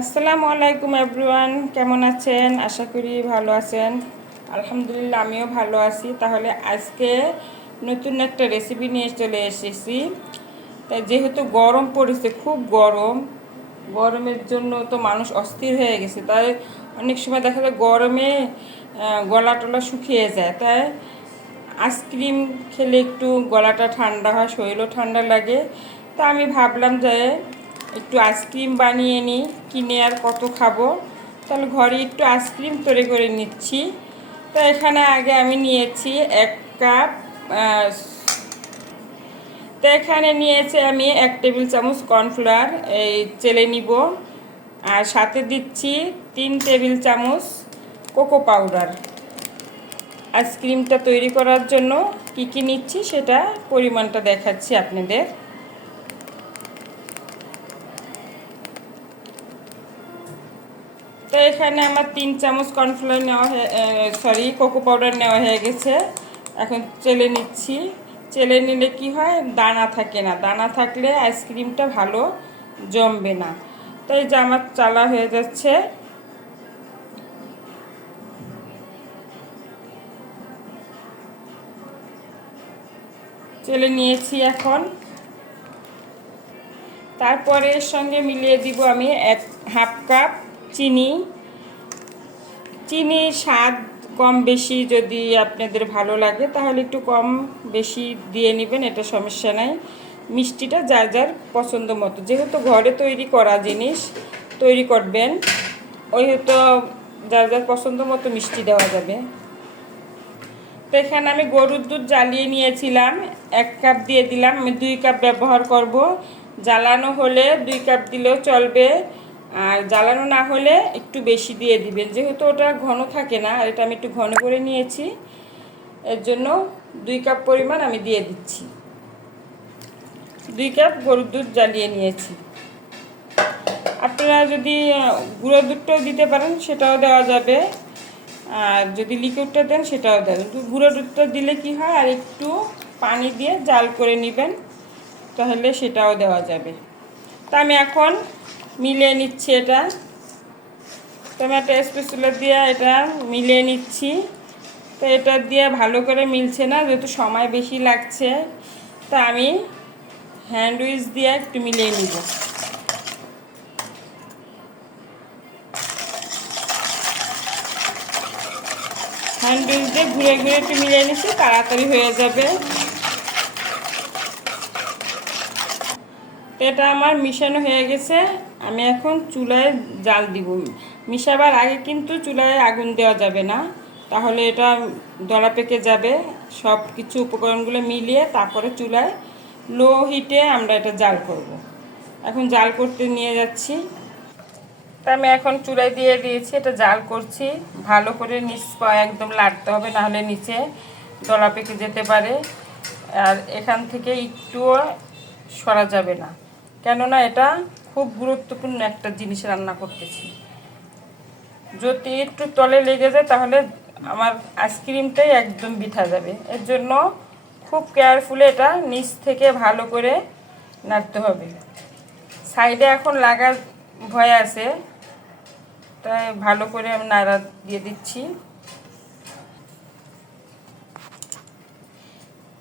আসসালামু আলাইকুম এভরিওয়ান, কেমন আছেন? আশা করি ভালো আছেন। আলহামদুলিল্লাহ, আমিও ভালো আছি। তাহলে আজকে নতুন একটা রেসিপি নিয়ে চলে এসেছি। তাই যেহেতু গরম পড়েছে, খুব গরম, গরমের জন্য তো মানুষ অস্থির হয়ে গেছে। তাই অনেক সময় দেখা যায় গরমে গলা টলা শুকিয়ে যায়। তাই আইসক্রিম খেলে একটু গলাটা ঠান্ডা হয়, শরীরও ঠান্ডা লাগে। তা আমি ভাবলাম যে একটু আইসক্রিম বানিয়ে নিই, কিনে আর কত খাব। তাহলে ঘরে একটু আইসক্রিম তৈরি করে নিচ্ছি। তো এখানে আগে আমি নিয়েছি এক কাপ তো এখানে নিয়েছি আমি এক টেবিল চামচ কর্নফ্লাওয়ার, এই চেলে নিব। আর সাথে দিচ্ছি তিন টেবিল চামচ কোকো পাউডার। আইসক্রিমটা তৈরি করার জন্য কি কি নিচ্ছি সেটা পরিমাণটা দেখাচ্ছি আপনাদের। তো এখানে আমার তিন চামচ কর্নফ্লাওয়ার নেওয়া হয়ে সরি কোকো পাউডার নেওয়া হয়ে গেছে। এখন চেলে নিচ্ছি। চেলে নিলে কি হয়? দানা থাকে না। দানা থাকলে আইসক্রিমটা ভালো জমবে না। তাই যে আমার চালা হয়ে যাচ্ছে। চেলে নিয়েছি এখন। তারপরে এর সঙ্গে মিলিয়ে দিব আমি এক, হাফ কাপ চিনি। চিনি স্বাদ কম বেশি যদি আপনাদের ভালো লাগে, তাহলে একটু কম বেশি দিয়ে নেবেন, এটা সমস্যা নাই। মিষ্টিটা যার যার পছন্দ মতো। যেহেতু ঘরে তৈরি করা জিনিস, তৈরি করবেন ওই হয়তো যার যার পছন্দ মতো মিষ্টি দেওয়া যাবে। তো এখানে আমি গরুর দুধ জ্বালিয়ে নিয়েছিলাম, এক কাপ দিয়ে দিলাম, আমি দুই কাপ ব্যবহার করব। জ্বালানো হলে দুই কাপ দিলেও চলবে। আর জ্বালানো না হলে একটু বেশি দিয়ে দিবেন। যেহেতু ওটা ঘন থাকে না, আর এটা আমি একটু ঘন করে নিয়েছি, এর জন্য দুই কাপ পরিমাণ আমি দিয়ে দিচ্ছি। দুই কাপ গরুর দুধ জ্বালিয়ে নিয়েছি। আপনারা যদি গুঁড়ো দুধটাও দিতে পারেন, সেটাও দেওয়া যাবে। আর যদি লিকুইডটা দেন, সেটাও কিন্তু গুঁড়ো দুধটা দিলে কি হয়, আর একটু পানি দিয়ে জাল করে নেবেন, তাহলে সেটাও দেওয়া যাবে। তা আমি এখন মিলিয়ে নিচ্ছি এটা। একটা স্পেসুলার দিয়ে এটা মিলিয়ে নিচ্ছি। তো এটা দিয়ে ভালো করে মিলছে না, যেহেতু সময় বেশি লাগছে, তা আমি হ্যান্ড উইচ দিয়ে একটু মিলিয়ে নিব। হ্যান্ড উইচ দিয়ে ঘুরে ঘুরে একটু মিলিয়ে নিচ্ছি, তাড়াতাড়ি হয়ে যাবে। তো এটা আমার মিশানো হয়ে গেছে। আমি এখন চুলায় জাল দিব। মিশাবার আগে কিন্তু চুলায় আগুন দেওয়া যাবে না। তাহলে এটা দলা পেকে যাবে। সব কিছু উপকরণগুলো মিলিয়ে তারপরে চুলায় লো হিটে আমরা এটা জাল করব। এখন জাল করতে নিয়ে যাচ্ছি। তা আমি এখন চুলায় দিয়ে দিয়েছি, এটা জাল করছি। ভালো করে নিচ একদম লাড়তে হবে, নাহলে নিচে দলা পেকে যেতে পারে। আর এখান থেকে একটুও সরা যাবে না। কেননা এটা খুব গুরুত্বপূর্ণ একটা জিনিস রান্না করতেছি। যদি একটু তলে লেগে যায় তাহলে আমার আইসক্রিমটাই একদম বিঠা যাবে। এর জন্য খুব কেয়ারফুলি এটা, নিচ থেকে ভালো করে নাড়তে হবে। সাইডে এখন লাগার ভয় আছে, তাই ভালো করে আমি নাড়া দিয়ে দিচ্ছি।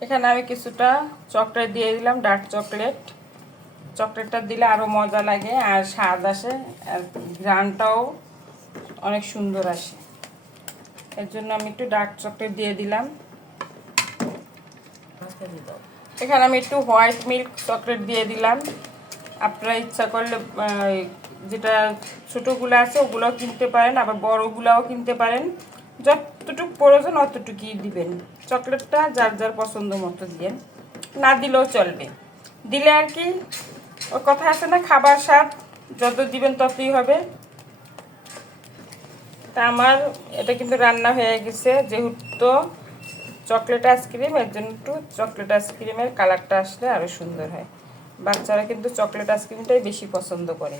এখানে আমি কিছুটা চকলেট দিয়ে দিলাম, ডার্ক চকলেট। চকলেটটা দিলে আরও মজা লাগে আর স্বাদ আসে আর ঘ্রানটাও অনেক সুন্দর আসে। এর জন্য আমি একটু ডার্ক চকলেট দিয়ে দিলাম। এখানে আমি একটু হোয়াইট মিল্ক চকলেট দিয়ে দিলাম। আপনারা ইচ্ছা করলে যেটা ছোটোগুলো আছে ওগুলোও কিনতে পারেন, আবার বড়গুলাও কিনতে পারেন। যতটুকু প্রয়োজন অতটুকুই দিবেন। চকলেটটা যার যার পছন্দ মতো দিবেন না দিলেও চলবে। দিলে আর কি ও কথা আছে না, খাবার স্বাদ, যত দিবেন ততই হবে। তা আমার, এটা কিন্তু রান্না হয়ে গেছে, যেহেতু চকলেট আইসক্রিম, এর জন্য একটু চকলেট আইসক্রিমের কালারটা আসলে আরও সুন্দর হয়। বাচ্চারা কিন্তু চকলেট আইসক্রিমটাই বেশি পছন্দ করে।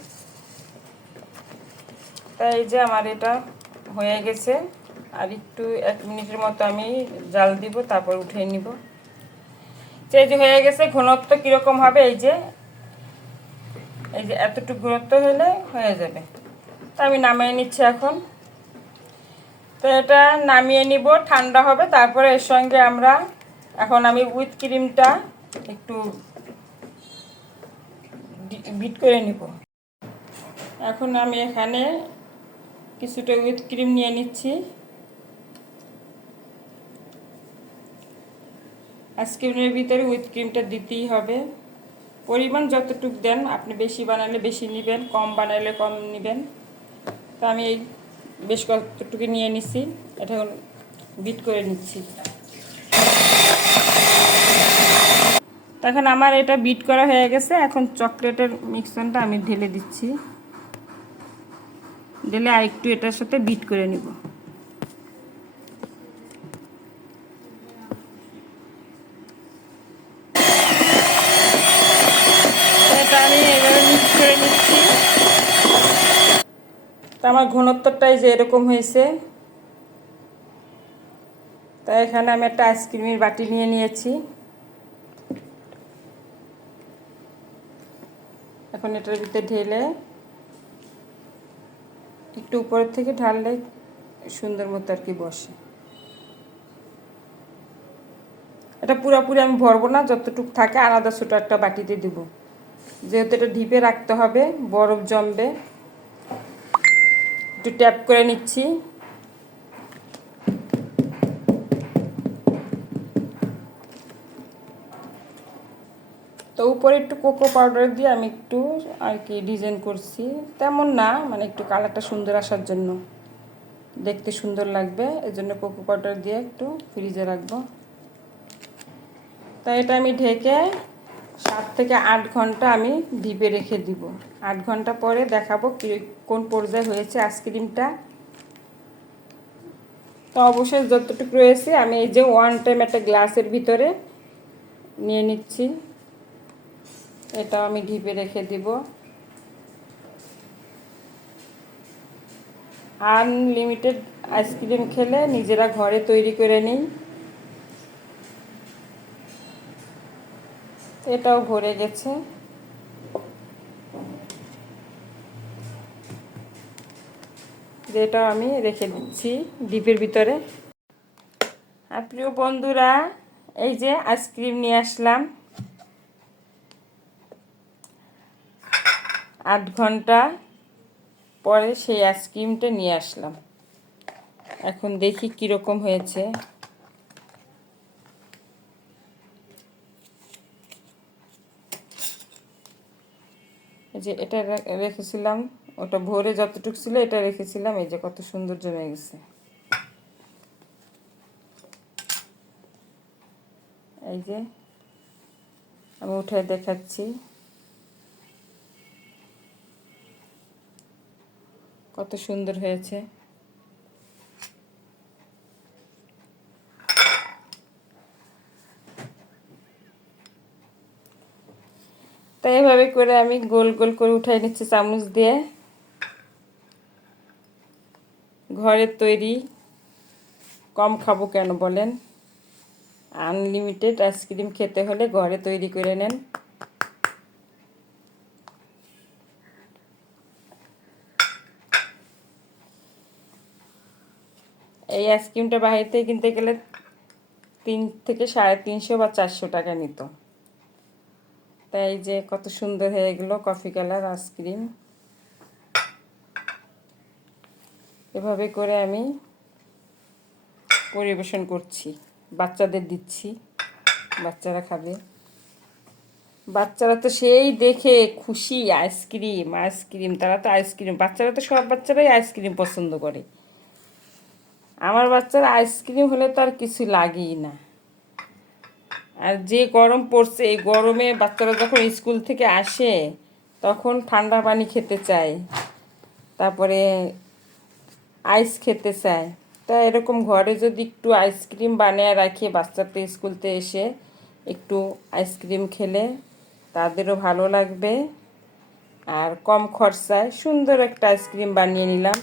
তাই এই যে আমার এটা হয়ে গেছে, আর একটু এক মিনিটের মতো আমি জাল দিব, তারপর উঠিয়ে নিব। যে হয়ে গেছে, ঘনত্ব কীরকম হবে, এই যে এই যে এতটুকু গুরুত্ব হলে হয়ে যাবে। তা আমি নামিয়ে নিচ্ছি এখন। তো এটা নামিয়ে নিব, ঠান্ডা হবে, তারপরে এর সঙ্গে আমরা এখন আমি উইথ ক্রিমটা একটু বিট করে নিব। এখন আমি এখানে কিছুটা উইথ ক্রিম নিয়ে নিচ্ছি। আইসক্রিমের ভিতরে উইথ ক্রিমটা দিতেই হবে। পরিমাণ যতটুক দেন, আপনি বেশি বানালে বেশি নেবেন, কম বানালে কম নেবেন। তো আমি এই বেশ কতটুকু নিয়ে নিচ্ছি এটা বিট করে নিচ্ছি। তখন আমার এটা বিট করা হয়ে গেছে, এখন চকলেটের মিক্সনটা আমি ঢেলে দিচ্ছি। ঢেলে আর একটু এটার সাথে বিট করে নিব এটা আমি এভাবে মিক্স করে নিচ্ছি তো আমার ঘনত্বটাই যে এরকম হয়েছে, তো এখানে আমি একটা আইসক্রিমের বাটি নিয়ে নিয়েছি। এখন এটার ভিতরে ঢেলে একটু উপরের থেকে ঢাললে সুন্দর মতো আর কি বসে। এটা পুরোপুরি আমি ভরবো না, যতটুকু থাকে আলাদা ছোটো একটা বাটিতে দিব। যেহেতু এটা ঢিপে রাখতে হবে, বরফ জমবে। একটু ট্যাপ করে নিচ্ছি। তো উপরে একটু কোকো পাউডার দিয়ে আমি একটু আর কি ডিজাইন করছি। তেমন না মানে একটু কালারটা সুন্দর আসার জন্য। দেখতে সুন্দর লাগবে এই জন্য কোকো পাউডার দিয়ে একটু ফ্রিজে রাখব। তাই এটা আমি ঢেকে সাত থেকে আট ঘণ্টা আমি ডিপে রেখে দিব। আট ঘণ্টা পরে দেখাবো কোন পর্যায়ে হয়েছে আইসক্রিমটা তো অবশ্যই যতটুকু রয়েছে, আমি এই যে ওয়ান টাইম একটা গ্লাসের ভিতরে নিয়ে নিচ্ছি। এটাও আমি ঢিপে রেখে দিব। আনলিমিটেড আইসক্রিম খেলে নিজেরা ঘরে তৈরি করে নিই। এটাও ভরে গেছে। যেটা আমি রেখে দিচ্ছি ডিপের ভিতরে। আর প্রিয় বন্ধুরা, এই যে আইসক্রিম নিয়ে আসলাম। আট ঘণ্টা পরে সেই আইসক্রিমটা নিয়ে আসলাম। এখন দেখি কীরকম হয়েছে। যে এটা রেখেছিলাম ওটা ভোরে যতটুকু ছিল এটা রেখেছিলাম, এই যে কত সুন্দর জমে গেছে। এই যে আমি উঠে দেখাচ্ছি। কত সুন্দর হয়েছে। তো এইভাবে করে আমি গোল গোল করে উঠাই নিচ্ছি চামচ দিয়ে। ঘরের তৈরি কম খাব কেন বলেন? আনলিমিটেড আইসক্রিম খেতে হলে ঘরে তৈরি করে নেন। এই আইসক্রিমটা বাহিরতে কিনতে গেলে তিন থেকে সাড়ে তিনশো বা চারশো টাকা নিত। তাই যে কত সুন্দর হয়ে গেল কফি কালার আইসক্রিম এভাবে করে আমি পরিবেশন করছি। বাচ্চাদের দিচ্ছি। বাচ্চারা খাবে। বাচ্চারা তো সেই দেখে খুশি আইসক্রিম আইসক্রিম তারা তো আইসক্রিম বাচ্চারা তো সব বাচ্চারাই আইসক্রিম পছন্দ করে। আমার বাচ্চারা আইসক্রিম হলে তো আর কিছু লাগেই না। আর যে গরম পড়ছে, এই গরমে বাচ্চারা যখন স্কুল থেকে আসে, তখন ঠান্ডা পানি খেতে চায়। তারপরে আইস খেতে চায়। তা এরকম ঘরে যদি একটু আইসক্রিম বানিয়ে রাখি বাচ্চাতে স্কুলতে এসে একটু আইসক্রিম খেলে, তাদেরও ভালো লাগবে। আর কম খরচায় সুন্দর একটা আইসক্রিম বানিয়ে নিলাম।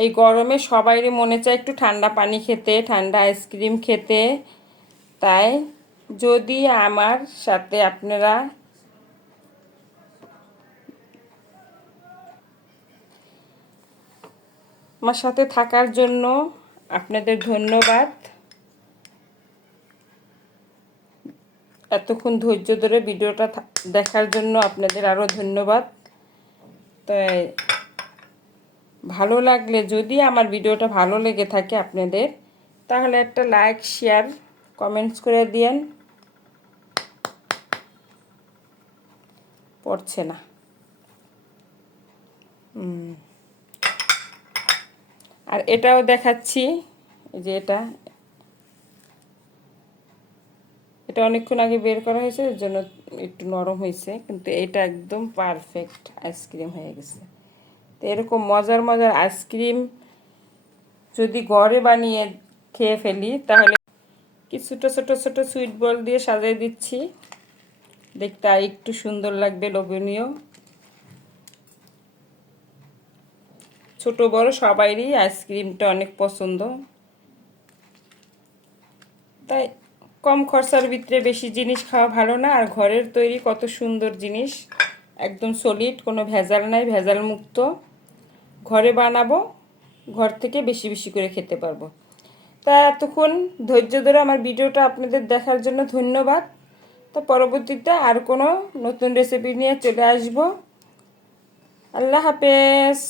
এই গরমে সবাইরই মনে চায় একটু ঠান্ডা পানি খেতে, ঠান্ডা আইসক্রিম খেতে। তাই যদি আমার সাথে আপনারা আমার সাথে থাকার জন্য আপনাদের ধন্যবাদ। এতক্ষণ ধৈর্য ধরে ভিডিওটা দেখার জন্য আপনাদের আরও ধন্যবাদ। তাই ভালো লাগলে, যদি আমার ভিডিওটা ভালো লেগে থাকে আপনাদের, তাহলে একটা লাইক শেয়ার কমেন্টস করে দিয়েন। পড়ছে না। আর এটাও দেখাচ্ছি যে এটা। এটা অনেকক্ষণ আগে বের করা হয়েছে, এর জন্য একটু নরম হয়েছে, কিন্তু এটা একদম পারফেক্ট আইসক্রিম হয়ে গেছে। তো এরকম মজার মজার আইসক্রিম যদি ঘরে বানিয়ে খেয়ে ফেলি, তাহলে কিছুটা ছোটো ছোটো ছোটো সুইট বল দিয়ে সাজিয়ে দিচ্ছি। দেখতে একটু সুন্দর লাগবে, লোভনীয়। ছোট, বড় সবাইরই আইসক্রিমটা অনেক পছন্দ। তাই কম খরচার ভিতরে বেশি জিনিস খাওয়া ভালো না, আর ঘরের তৈরি কত সুন্দর জিনিস। একদম সলিড কোনো ভেজাল নাই ভেজাল মুক্ত ঘরে বানাবো, ঘর থেকে বেশি বেশি করে খেতে পারব। তা এতক্ষণ ধৈর্য ধরে আমার ভিডিওটা আপনাদের দেখার জন্য ধন্যবাদ। তা পরবর্তীতে আর কোনো নতুন রেসিপি নিয়ে চলে আসব। আল্লাহ হাফেজ।